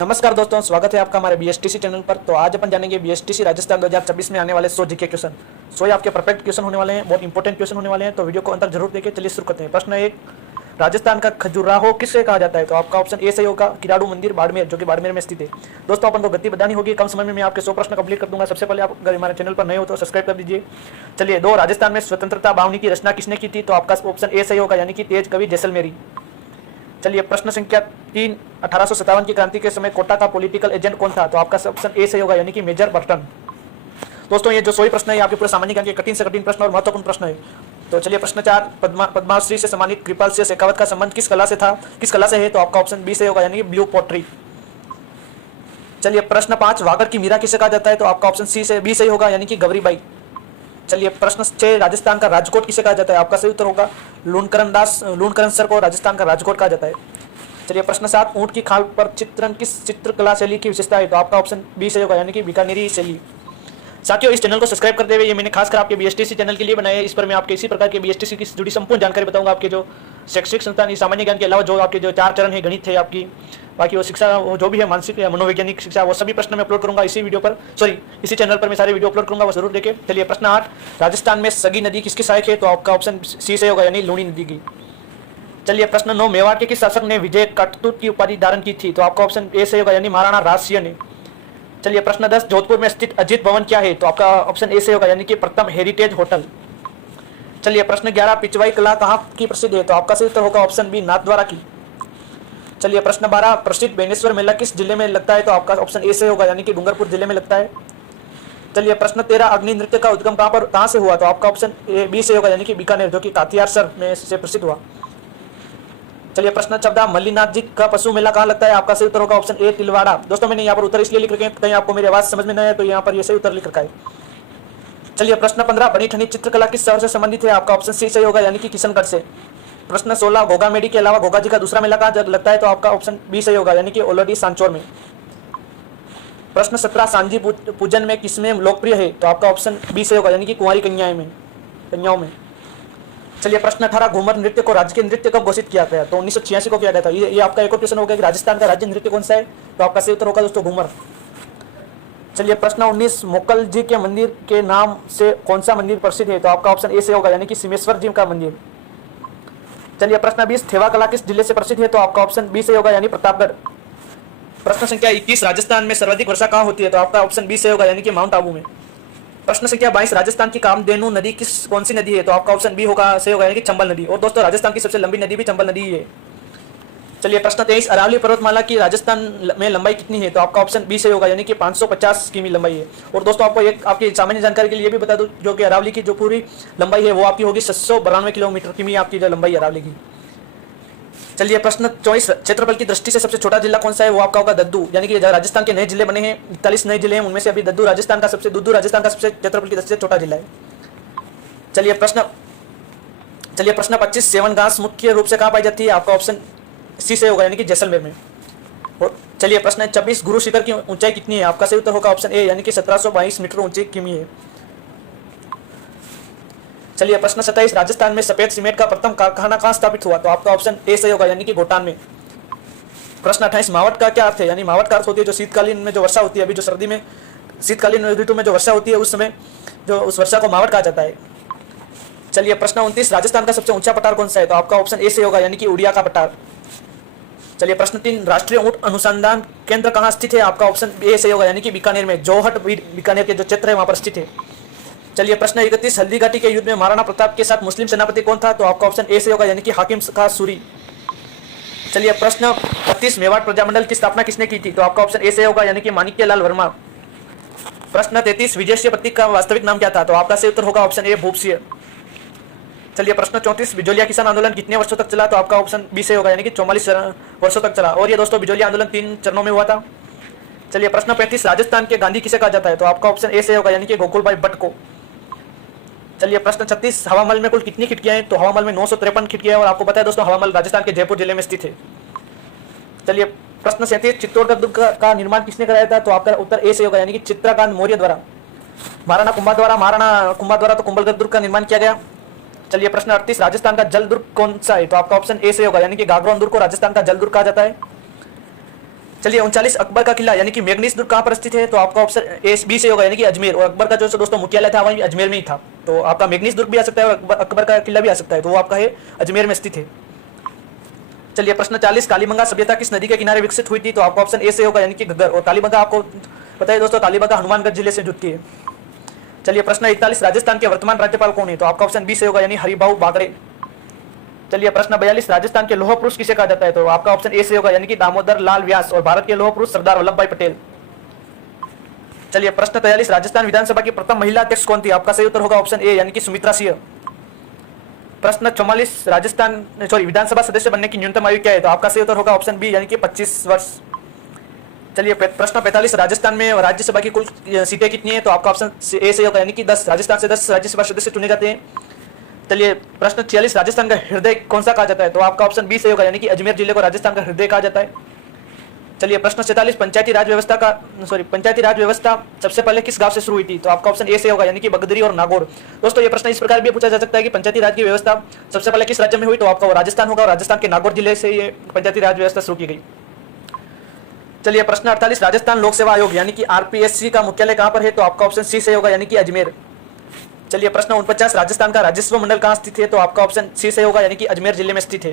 नमस्कार दोस्तों, स्वागत है आपका हमारे बीएसटीसी चैनल पर। तो आज अपन जानेंगे बीएसटीसी राजस्थान 2024 में आने वाले 100 जीके क्वेश्चन। 100 ये आपके परफेक्ट क्वेश्चन होने वाले हैं, बहुत इंपॉर्टेंट क्वेश्चन होने वाले हैं, तो वीडियो को अंत तक जरूर देखें। चलिए शुरू करते हैं। प्रश्न 1, राजस्थान का खजुराहो किससे कहा जाता है? तो आपका ऑप्शन ए सही होगा, किराड़ू मंदिर बाड़मेर, जो कि बाड़मेर में स्थित है। दोस्तों अपन को गति बढ़ानी होगी, कम समय में मैं आपके 100 प्रश्न कंप्लीट कर दूंगा। सबसे पहले आप अगर हमारे चैनल पर नए हो तो सब्सक्राइब कर दीजिए। चलिए 2, राजस्थान में स्वतंत्रता बावनी की रचना किसने की थी? तो आपका ऑप्शन ए सही होगा, यानी कि तेज कवि जैसलमेरी। चलिए प्रश्न संख्या 3, 1857 की क्रांति के समय कोटा का पॉलिटिकल एजेंट कौन था? तो आपका ऑप्शन ए सही होगा, यानी कि मेजर बर्टन। दोस्तों ये जो 100 प्रश्न है आपके पूरे सामान्य ज्ञान के कठिन से कठिन प्रश्न और महत्वपूर्ण प्रश्न है। तो चलिए प्रश्न 4, पद्मश्री से सम्मानित कृपाल सिंह शेखावत का संबंध किस कला से था, किस कला से है? तो आपका ऑप्शन बी सही होगा, यानी कि ब्लू पोट्री। चलिए प्रश्न 5, वागड़ की मीरा किसे कहा जाता है? तो आपका ऑप्शन सी से बी सही होगा, यानी कि गौरीबाई। चलिए प्रश्न 6, राजस्थान का राजकोट किसे कहा जाता है? आपका सही उत्तर होगा लूणकरण सर को राजस्थान का राजकोट कहा जाता है। चलिए प्रश्न 7, ऊंट की खाल पर चित्रण किस चित्रकला शैली की विशेषता है? तो आपका ऑप्शन बी सही होगा, यानी कि बीकानेरी शैली। साथियों इस चैनल को सब्सक्राइब कर देवे, ये मैंने खासकर आपके बीएसटीसी चैनल के लिए बनाया है। इस पर मैं आपके इसी प्रकार के बीएसटीसी की जुड़ी संपूर्ण जानकारी बताऊंगा। आपके जो शैक्षिक संस्थान सामान्य ज्ञान के अलावा जो आपके जो 4 चरण है, गणित है आपकी, बाकी वो शिक्षा वो जो भी है मानसिक या मनोवैज्ञानिक शिक्षा, वो सभी प्रश्न मैं अपलोड करूंगा इसी वीडियो पर, इसी चैनल पर मैं सारे वीडियो अपलोड करूंगा, वो जरूर देखें। चलिए प्रश्न 8, राजस्थान में सगी नदी किसकी सहायक है? तो आपका ऑप्शन सी सही होगा, यानी लूणी नदी की। चलिए प्रश्न 9, मेवाड़ के किस शासक ने विजय कटतुत की उपाधि धारण की थी? तो आपका ऑप्शन ए सही होगा, यानी महाराणा राजसिंह ने। चलिए प्रश्न 10, जोधपुर में स्थित अजीत भवन क्या है? तो आपका ऑप्शन ए सही होगा, यानी कि प्रथम हेरिटेज होटल। चलिए प्रश्न 11, पिचवाई कला कहाँ की प्रसिद्ध है? तो आपका सही उत्तर होगा ऑप्शन बी, नाथद्वारा की। चलिए प्रश्न 12, प्रसिद्ध बेनेश्वर मेला किस जिले में लगता है? तो आपका ऑप्शन ए सही होगा, यानी कि डूंगरपुर जिले में लगता है। चलिए प्रश्न 13, अग्नि नृत्य का उद्गम कहाँ से हुआ? तो आपका ऑप्शन ए बी सही होगा, यानी कि बीकानेर, जो कि काथियार में से प्रसिद्ध हुआ। चलिए प्रश्न 14, मल्लीनाथ जी का पशु मेला कहाँ लगता है? आपका सही उत्तर होगा ऑप्शन ए, तिलवाड़ा। दोस्तों मैंने यहाँ पर उत्तर इसलिए लिख रखे हैं कहीं आपको मेरी आवाज समझ में नहीं आए तो यहाँ पर ये सही उत्तर लिख रखा है। चलिए प्रश्न 15, बनी ठनी चित्रकला किस शहर से संबंधित है? आपका ऑप्शन सी सही होगा, यानी कि किशनगढ़ से। प्रश्न 16, घोगा मेडी के अलावा घोगा जी का दूसरा मेला कहाँ लगता है? तो आपका ऑप्शन बी सही होगा, यानी कि ओलोडी सांचौर में। प्रश्न 17, सांझी पूजन में किसमें लोकप्रिय है? तो आपका ऑप्शन बी सही होगा, यानी कि कुंवारी कन्याओं में। चलिए प्रश्न 18, घूमर नृत्य को राज्य के नृत्य कब घोषित किया गया? तो 1986 को किया गया था। ये आपका एक और क्वेश्चन हो गया कि राजस्थान का राज्य नृत्य कौन सा है? तो आपका सही उत्तर होगा दोस्तों घूमर। चलिए प्रश्न 19, मोकल जी के मंदिर के नाम से कौन सा मंदिर प्रसिद्ध है? तो आपका ऑप्शन ए सही होगा, यानी कि सिमेश्वर जी का मंदिर। चलिए प्रश्न 20, थेवा कला किस जिले से प्रसिद्ध है? तो आपका ऑप्शन बी सही होगा, यानी प्रतापगढ़। प्रश्न संख्या 21, राजस्थान में सर्वाधिक वर्षा कहाँ होती है? तो आपका ऑप्शन बी सही होगा, यानी कि माउंट आबू में। प्रश्न संख्या 22, राजस्थान की कामधेनु नदी कौन सी नदी है? तो आपका ऑप्शन बी होगा, सही होगा, यानी कि चंबल नदी। और दोस्तों राजस्थान की सबसे लंबी नदी भी चंबल नदी ही है। चलिए प्रश्न 23, अरावली पर्वतमाला की राजस्थान में लंबाई कितनी है? तो आपका ऑप्शन बी सही होगा, यानी कि 550 किमी लंबाई है। और दोस्तों आपको एक आपकी सामान्य जानकारी के लिए भी बता दूं, जो कि अरावली की जो पूरी लंबाई है वो आपकी होगी 792 किलोमीटर किमी आपकी जो लंबाई है अरावली की। चलिए प्रश्न 24, क्षेत्रफल की दृष्टि से सबसे छोटा जिला कौन सा है? वो आपका होगा दद्दू, यानी कि राजस्थान के नए जिले बने हैं, 41 नए जिले हैं, उनमें से अभी दद्दू राजस्थान का सबसे क्षेत्रफल की दृष्टि से छोटा जिला है। चलिए प्रश्न 25, सेवन घास मुख्य रूप से कहाँ पाई जाती है? आपका ऑप्शन सी से होगा, यानी कि जैसलमेर में। और चलिए प्रश्न 26, गुरु शिखर की ऊंचाई कितनी है? आपका सही उत्तर होगा ऑप्शन ए, यानी कि 1722 मीटर ऊंची किमी है। चलिए प्रश्न 27, राजस्थान में सफेद सीमेंट का प्रथम कारखाना कहाँ स्थापित हुआ? तो आपका ऑप्शन ए सही होगा, यानी कि भूटान में। प्रश्न 28, मावट का क्या अर्थ है? यानी मावट का अर्थ होती है जो शीतकालीन में जो वर्षा होती है, अभी जो सर्दी में शीतकालीन ऋतु में जो वर्षा होती है उस समय जो उस वर्षा को मावट कहा जाता है। चलिए प्रश्न 29, राजस्थान का सबसे ऊंचा पठार कौन सा है? तो आपका ऑप्शन ए सही होगा, यानी कि उड़िया का पठार। चलिए प्रश्न 3, राष्ट्रीय ऊंट अनुसंधान केंद्र कहाँ स्थित है? आपका ऑप्शन ए सही होगा, यानी कि बीकानेर में, जोहट बीकानेर के जो क्षेत्र है वहां पर स्थित है। चलिए प्रश्न 31, हल्दी घाटी के युद्ध में महाराणा प्रताप के साथ मुस्लिम सेनापति कौन था? तो आपका ऑप्शन ए सही होगा, यानी कि हाकिम खां सूरी। चलिए प्रश्न 32, मेवाड़ प्रजामंडल की स्थापना किसने की थी? तो आपका ऑप्शन ए सही होगा, यानी कि माणिक्यलाल वर्मा। प्रश्न 33, विजयसिंह प्रतीक का वास्तविक नाम क्या था? तो आपका सही उत्तर होगा ऑप्शन ए, भूपसिंह। चलिए प्रश्न 34, बिजोलिया किसान आंदोलन कितने वर्षों तक चला? तो आपका ऑप्शन बी सही होगा, यानी कि 44 वर्षों तक चला। और ये दोस्तों बिजोलिया आंदोलन 3 चरणों में हुआ था। चलिए प्रश्न 35, राजस्थान के गांधी किसे कहा जाता है? तो आपका ऑप्शन ए सही होगा, यानी कि गोकुलभाई भट्ट को। चलिए प्रश्न 36, हवामहल में कुल कितनी खिड़कियां हैं? तो हवामहल में 953 खिड़कियां हैं। और आपको पता है दोस्तों हवामहल राजस्थान के जयपुर जिले में स्थित है। चलिए प्रश्न 37, चित्तौड़गढ़ दुर्ग का निर्माण किसने कराया था? तो आपका उत्तर ए सही होगा, यानी कि चित्रकांत मौर्य द्वारा। महाराणा कुंभा द्वारा तो कुंभलगढ़ दुर्ग का निर्माण किया गया। चलिए प्रश्न 38, राजस्थान का जल दुर्ग कौन सा है? तो आपका ऑप्शन ए सही होगा, यानी कि गागरोन दुर्ग को राजस्थान का जल दुर्ग कहा जाता है। चलिए 39 अकबर का किला यानी कि मेघनीस दुर्ग कहाँ पर स्थित है, तो आपका ऑप्शन ए बी से होगा यानी कि अजमेर। और अकबर का जो दोस्तों मुख्यालय था वही अजमेर में ही था, तो आपका मेघनीस दुर्ग भी आ सकता है और अकबर का किला भी आ सकता है, तो वो आपका है अजमेर में स्थित है। चलिए प्रश्न 40 कालीबंगा सभ्यता किस नदी के किनारे विकसित हुई थी, तो आपका ऑप्शन ए से होगा यानी कि घग्गर। और कालीबंगा आपको पता है दोस्तों, कालीबंगा हनुमानगढ़ जिले से जुड़ती है। चलिए प्रश्न 41 राजस्थान के वर्तमान राज्यपाल कौन है, तो आपका ऑप्शन बी से होगा यानी हरिभाऊ बागड़े। चलिए प्रश्न 42 राजस्थान के लौह पुरुष किसे कहा जाता है, तो आपका ऑप्शन ए से होगा यानी कि दामोदर लाल व्यास। और भारत के लौह पुरुष सरदार वल्लभ भाई पटेल। चलिए प्रश्न 43 राजस्थान विधानसभा की प्रथम महिला अध्यक्ष कौन थी, आपका सही उत्तर होगा ऑप्शन ए यानी कि सुमित्रा सिंह। प्रश्न 44 विधानसभा सदस्य बनने की न्यूनतम आयु क्या है, तो आपका सही उत्तर होगा ऑप्शन बी यानी कि 25 वर्ष। चलिए प्रश्न 45 राजस्थान में राज्यसभा की कुल सीटें कितनी है, तो आपका ऑप्शन ए से होगा यानी कि 10। राजस्थान से 10 राज्यसभा सदस्य चुने जाते हैं। चलिए प्रश्न 46 राजस्थान का हृदय कौन सा कहा जाता है, तो आपका ऑप्शन बी से होगा यानी कि अजमेर जिले को राजस्थान का हृदय कहा जाता है। चलिए प्रश्न 47 पंचायती राज व्यवस्था सबसे पहले किस गांव से शुरू हुई थी, तो आपका ऑप्शन ए से होगा यानी कि बगदरी और नागौर। दोस्तों ये प्रश्न इस प्रकार भी पूछा जा सकता है कि पंचायती राज की व्यवस्था सबसे पहले किस राज्य में हुई, तो आपका वो राजस्थान होगा और राजस्थान के नागौर जिले से ये पंचायती राज व्यवस्था शुरू की गई। चलिए प्रश्न 48 राजस्थान लोक सेवा आयोग यानी कि आरपीएससी का मुख्यालय कहां पर है, तो आपका ऑप्शन सी से होगा यानी कि अजमेर। चलिए प्रश्न 49 राजस्थान का राजस्व मंडल कहां स्थित है, तो आपका ऑप्शन सी से होगा यानी कि अजमेर जिले में स्थित है।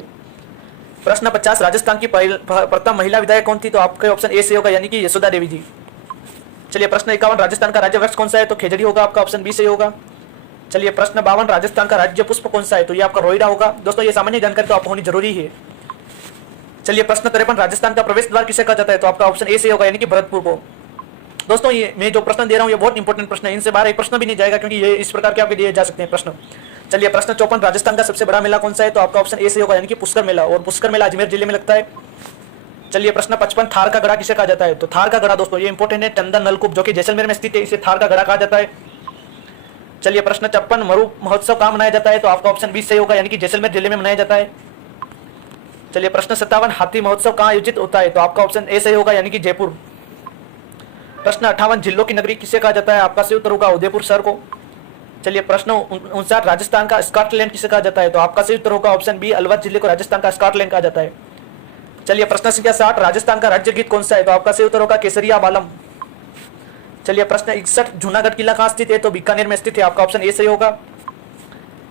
प्रश्न 50 राजस्थान की प्रथम महिला विधायक कौन थी, तो आपका ऑप्शन ए से होगा यानी कि यशोदा देवी जी। चलिए प्रश्न 51 राजस्थान का राज्य वृक्ष कौन सा है, तो खेजड़ी होगा, आपका ऑप्शन बी से होगा। चलिए प्रश्न 52 राजस्थान का राज्य पुष्प कौन सा है, तो ये आपका रोइडा होगा। दोस्तों ये सामान्य जानकारी तो आपको होनी जरूरी है। चलिए प्रश्न 53 राजस्थान का प्रवेश द्वार किसे कहा जाता है, तो आपका ऑप्शन ए से होगा यानी कि भरतपुर को। दोस्तों ये मैं जो प्रश्न दे रहा हूँ ये बहुत इंपॉर्टेंट प्रश्न है, इनसे बाहर एक प्रश्न भी नहीं जाएगा क्योंकि ये इस प्रकार के आपके दिए जा सकते हैं प्रश्न। चलिए प्रश्न 54 राजस्थान का सबसे बड़ा मेला कौन सा है, तो आपका ऑप्शन ए से होगा यानी कि पुष्कर मेला। और पुष्कर मेला अजमेर जिले में लगता है। चलिए प्रश्न 55 थार का गढ़ा किसे कहा जाता है, तो थार का गढ़ा दोस्तों ये इंपॉर्टेंट है, टंडन नलकूप जो कि जैसलमेर में स्थित है, इसे थार का गढ़ा कहा जाता है। चलिए प्रश्न 56 मरु महोत्सव कहाँ मनाया जाता है, तो आपका ऑप्शन बी से होगा यानी कि जैसलमेर जिले में मनाया जाता है। चलिए प्रश्न 57 हाथी महोत्सव कहाँ आयोजित होता है, तो आपका ऑप्शन ए से होगा यानी कि जयपुर। प्रश्न 58 जिलों की नगरी किसे कहा जाता है, आपका सही उत्तर होगा उदयपुर शहर को। चलिए प्रश्न 59 राजस्थान का स्कॉटलैंड किसे कहा जाता है, तो आपका सही उत्तर होगा ऑप्शन बी अलवर जिले को राजस्थान का स्कॉटलैंड कहा जाता है। चलिए प्रश्न संख्या 60 राजस्थान का राज्य गीत कौन सा है, तो आपका सही उत्तर होगा केसरिया बालम। चलिए प्रश्न 61 जूनागढ़ किला कहाँ स्थित है, तो बीकानेर में स्थित है, आपका ऑप्शन ए सही होगा।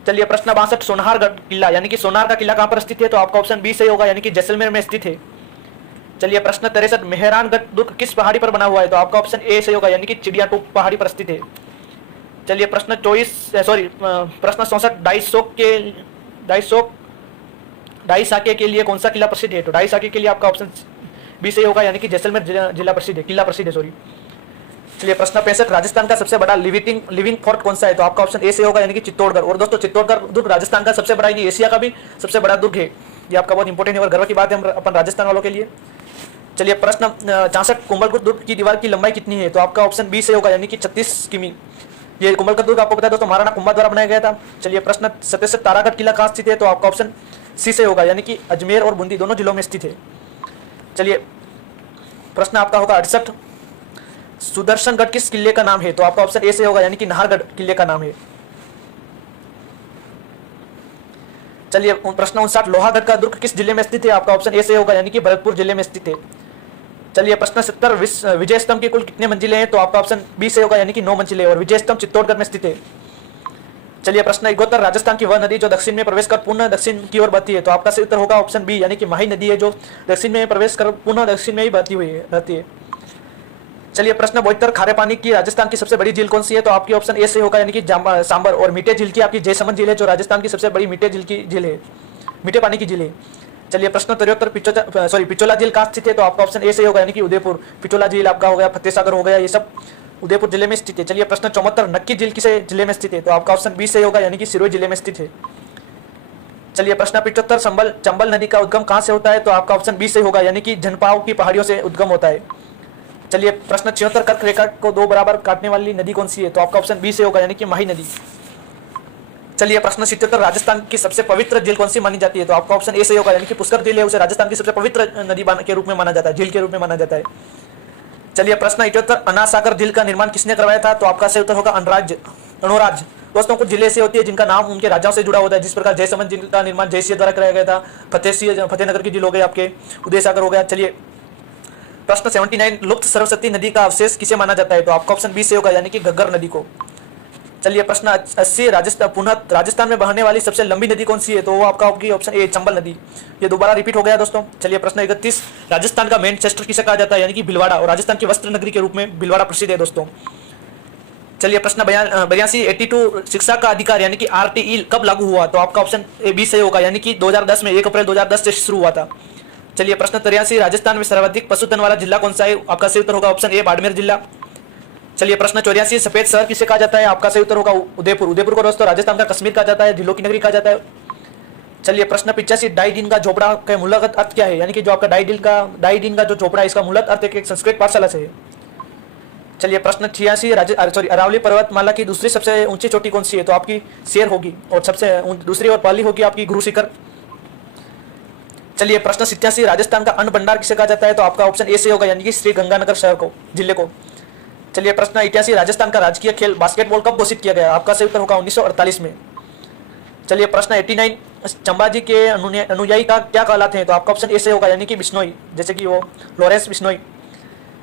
चलिए प्रश्न 62 सोनारगढ़ किला यानी कि सोनार का किला कहाँ पर स्थित है, तो आपका ऑप्शन बी सही होगा यानी कि जैसलमेर में स्थित है। चलिए प्रश्न 63 मेहरानगढ़ दुर्ग किस पहाड़ी पर बना हुआ है, तो आपका ऑप्शन ए सही होगा यानी कि चिड़िया टूप पहाड़ी पर स्थित है। चलिए प्रश्न 64 डाई साके के लिए कौन सा किला प्रसिद्ध है, तो डाई साके के लिए आपका ऑप्शन बी सही होगा यानी कि जैसलमेर जिला प्रसिद्ध है, किला प्रसिद्ध है सॉरी। चलिए प्रश्न 65 राजस्थान का सबसे बड़ा लिविंग फोर्ट कौन सा है, तो आपका ऑप्शन ए से होगा यानी कि चित्तौड़गढ़। और दोस्तों चित्तौड़गढ़ दुर्ग राजस्थान का सबसे बड़ा नहीं एशिया का भी सबसे बड़ा दुर्ग है, ये आपका बहुत इंपॉर्टेंट है और गर्व की बात है अपन राजस्थान वालों के लिए। चलिए प्रश्न 64 कुंभलगढ़ दुर्ग की दीवार की लंबाई कितनी है, तो आपका ऑप्शन बी से होगा यानी कि 36 किमी। ये कुंभलगढ़ दुर्ग आपको पता है दोस्तों महाराणा कुंभा द्वारा बनाया गया था। चलिए प्रश्न 67 तारागढ़ किला कहाँ स्थित है, तो आपका ऑप्शन सी से होगा यानी कि अजमेर और बूंदी दोनों जिलों में स्थित है। चलिए प्रश्न आपका होगा 68 सुदर्शनगढ़ किस किले का नाम है, तो आपका ऑप्शन ए से होगा यानी कि नाहरगढ़ किले का नाम है। चलिए प्रश्न 59 लोहागढ़ का दुर्ग किस जिले में स्थित है, आपका ऑप्शन ए से होगा यानी कि भरतपुर जिले में स्थित है। चलिए प्रश्न 70 विजय स्तंभ की कुल कितने मंजिलें हैं, तो आपका ऑप्शन बी से होगा यानी कि 9 मंजिलें और विजय स्तंभ चित्तौड़गढ़ में स्थित है। चलिए प्रश्न 71 राजस्थान की वह नदी जो दक्षिण में प्रवेश कर पुनः दक्षिण की ओर बहती है, तो आपका सही उत्तर होगा ऑप्शन बी यानी कि माही नदी है जो दक्षिण में प्रवेश कर पुनः दक्षिण में ही बहती है। चलिए प्रश्न 72 खारे पानी की राजस्थान की सबसे बड़ी झील कौन सी है, तो आपकी ऑप्शन ए से होगा यानी कि सांबर। और मीठे झील की आपकी जयसमंद झील है जो राजस्थान की सबसे बड़ी मीठे पानी की झील है। चलिए प्रश्न 73 पिचोला झील कहाँ स्थित है, तो आपका ऑप्शन ए से होगा यानी कि उदयपुर। पिचोला झील आपका हो गया, फतेह सागर हो गया, ये सब उदयपुर जिले में स्थित है। चलिए प्रश्न 74 नक्की झील किसे जिले में स्थित है, तो आपका ऑप्शन बी से होगा यानी कि सिरोही जिले में स्थित है। चलिए प्रश्न 75 चंबल नदी का उद्गम कहाँ से होता है, तो आपका ऑप्शन बी से होगा यानी कि जनपाव की पहाड़ियों से उद्गम होता है। चलिए प्रश्न 76 कर्क रेखा को 2 बराबर काटने वाली नदी कौन सी है, तो आपका ऑप्शन बी से होगा यानी कि माही नदी। चलिए प्रश्न 77 राजस्थान की सबसे पवित्र झील कौन सी मानी जाती है, तो आपका ऑप्शन ए से होगा यानी कि पुष्कर झील है, उसे राजस्थान की सबसे पवित्र नदी के रूप में माना जाता है, झील के रूप में माना जाता है। चलिए प्रश्न 78 अनासागर झील का निर्माण किसने करवाया था, तो आपका सही उत्तर होगा अणोराज। दोस्तों कुछ जिले से होती है जिनका नाम उनके राजाओं से जुड़ा होता है, जिस प्रकार जयसमंद झील का निर्माण जयसिंह द्वारा कराया गया था, फतेहनगर की झील हो गई आपके, उदय सागर हो गया। चलिए प्रश्न 79, लुप्त सरस्वती नदी का अवशेष किसे माना जाता है? तो आपका ऑप्शन बी से होगा, यानी कि घग्गर नदी को। चलिए प्रश्न 80, राजस्थान में बहने वाली सबसे लंबी नदी कौन सी है? तो वो आपका होगी ऑप्शन ए, चंबल नदी। ये दोबारा रिपीट हो गया दोस्तों। चलिए प्रश्न 31, राजस्थान का मैनचेस्टर किसे कहा जाता है? यानी कि भिलवाड़ा, और राजस्थान की वस्त्र नगरी के रूप में भिलवाड़ा प्रसिद्ध है दोस्तों। चलिए प्रश्न 82, 82 शिक्षा का अधिकार यानी कि RTE कब लागू हुआ? तो आपका ऑप्शन ए, बी से होगा, यानी कि 2010 में, 1 अप्रैल 2010 से शुरू हुआ था। चलिए प्रश्न 83, राजस्थान में सर्वाधिक पशुधन वाला जिला कौन सा है? आपका सही उत्तर होगा ऑप्शन ए, बाड़मेर जिला। चलिए प्रश्न 84, सफेद शहर किसे कहा जाता है? आपका सही उत्तर होगा उदयपुर। उदयपुर को दोस्तों राजस्थान का कश्मीर कहा जाता है, जिलों की नगरी कहा जाता है। चलिए प्रश्न 85, डाई दिन का झोपड़ा का मूलगत अर्थ क्या है? यानी कि जो आपका डाई दिन का जो झोपड़ा है, इसका मूलगत अर्थ एक संस्कृत पाठशाला से है। चलिए प्रश्न 86, अरावली पर्वतमाला की दूसरी सबसे ऊंची चोटी कौन सी है? तो आपकी शेर होगी, और सबसे दूसरी और पहली होगी आपकी गुरु शिखर। चलिए प्रश्न 87, राजस्थान का अन्न भंडार किसे कहा जाता है? तो आपका ऑप्शन ए से होगा, यानी कि श्री गंगानगर शहर को, जिले को। चलिए प्रश्न 88, राजस्थान का राजकीय खेल बास्केटबॉल कब घोषित किया गया? आपका सही उत्तर होगा 1948 में। चलिए प्रश्न 89, चंबाजी के अनुयायी का क्या कहलाते हैं? तो आपका ऑप्शन ए से होगा, यानी कि बिश्नोई, जैसे कि वो लॉरेंस बिश्नोई।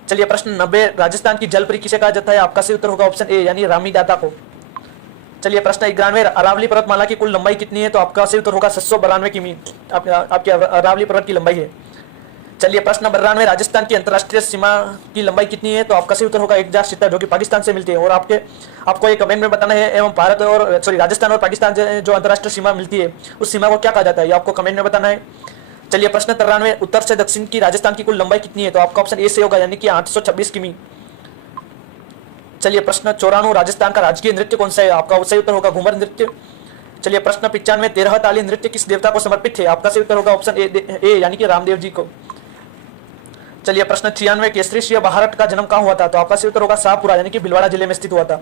चलिए प्रश्न 90, राजस्थान की जलपरी किसे कहा जाता है? आपका सही उत्तर होगा ऑप्शन ए, यानी रामी दाता को। चलिए प्रश्न 91, अरावली पर्वतमाला की कुल लंबाई कितनी है? तो आपका सही उत्तर होगा 792 किमी आपकी अरावली पर्वत की लंबाई है। चलिए प्रश्न 92, राजस्थान की अंतर्राष्ट्रीय सीमा की लंबाई कितनी है? तो आपका सही उत्तर होगा 1070, जो कि पाकिस्तान से मिलती है। और आपको एक कमेंट में बताना है, एवं राजस्थान और पाकिस्तान से जो अंतर्राष्ट्रीय सीमा मिलती है, उस सीमा को क्या कहा जाता है? ये आपको कमेंट में बताना है। चलिए प्रश्न 93, उत्तर से दक्षिण की राजस्थान की कुल लंबाई कितनी है? तो आपका ऑप्शन ए से होगा, यानी कि 826 किमी। चलिए प्रश्न 94, राजस्थान का राजकीय नृत्य कौन सा है? आपका सही उत्तर होगा घूमर नृत्य। चलिए प्रश्न 95, 13 ताली नृत्य किस देवता को समर्पित है? आपका सही उत्तर होगा ऑप्शन ए, यानी कि रामदेव जी को। चलिए प्रश्न 96, केसरी सिंह बहारट का जन्म कहाँ हुआ था? तो आपका सही उत्तर होगा शाहपुरा, यानी कि भिलवाड़ा जिले में स्थित हुआ था।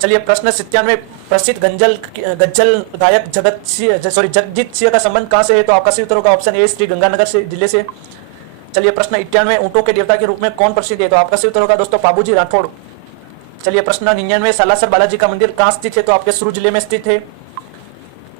चलिए प्रश्न 97, प्रसिद्ध गज्जल गायक जगजीत सिंह का संबंध कहाँ से है? तो आपका सही उत्तर होगा ऑप्शन ए, श्री गंगानगर से, जिले से। चलिए प्रश्न 98, ऊंटों के देवता के रूप में कौन प्रसिद्ध है? तो आपका सही उत्तर होगा दोस्तों पाबूजी राठौड़। चलिए प्रश्न 99, सालासर बालाजी का मंदिर कहाँ स्थित है? तो आपके सुरू जिले में स्थित है।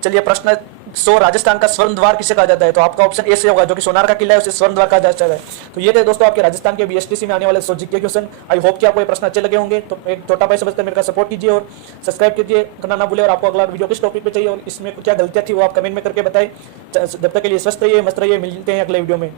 चलिए प्रश्न 100, राजस्थान का स्वर्ण द्वार किसे कहा जाता है? तो आपका ऑप्शन ए से होगा, जो कि सोनार का किला है, उसे स्वर्ण द्वार कहा जाता है। तो ये थे दोस्तों आपके राजस्थान के BSTC में आने वाले 100 जीके क्वेश्चन। आई होप कि आपको ये प्रश्न अच्छे लगे होंगे। तो एक छोटा भाई समझते मेरे का सपोर्ट कीजिए और सब्सक्राइब कीजिए करना ना भूले। और आपको अगला वीडियो किस टॉपिक पे चाहिए और इसमें क्या गलतियाँ थी वो आप कमेंट में करके बताएं। जब तक के लिए स्वस्थ रहिए, मस्त रहिए, मिलते हैं अगले वीडियो में।